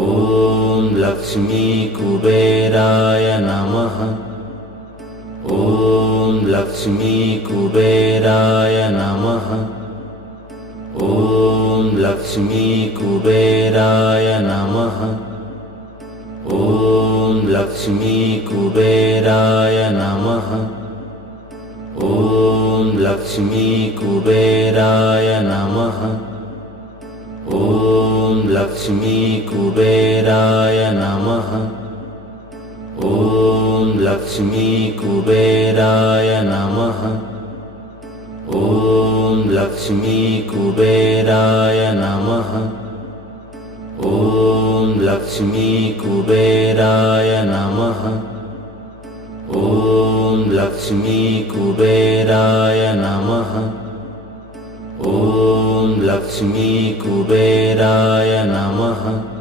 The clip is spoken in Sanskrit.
ॐ लक्ष्मी कुबेराय नमः। ॐ लक्ष्मी कुबेराय नमः। ॐ लक्ष्मी कुबेराय नमः। ॐ लक्ष्मी कुबेराय नमः। ॐ लक्ष्मी कुबेराय नमः। ॐ लक्ष्मी कुबेराय नमः। ॐ लक्ष्मी कुबेराय नमः। ॐ लक्ष्मी कुबेराय नमः। ॐ लक्ष्मी कुबेराय नमः। ॐ लक्ष्मी कुबेराय नमः। ॐ लक्ष्मी कुबेराय नमः।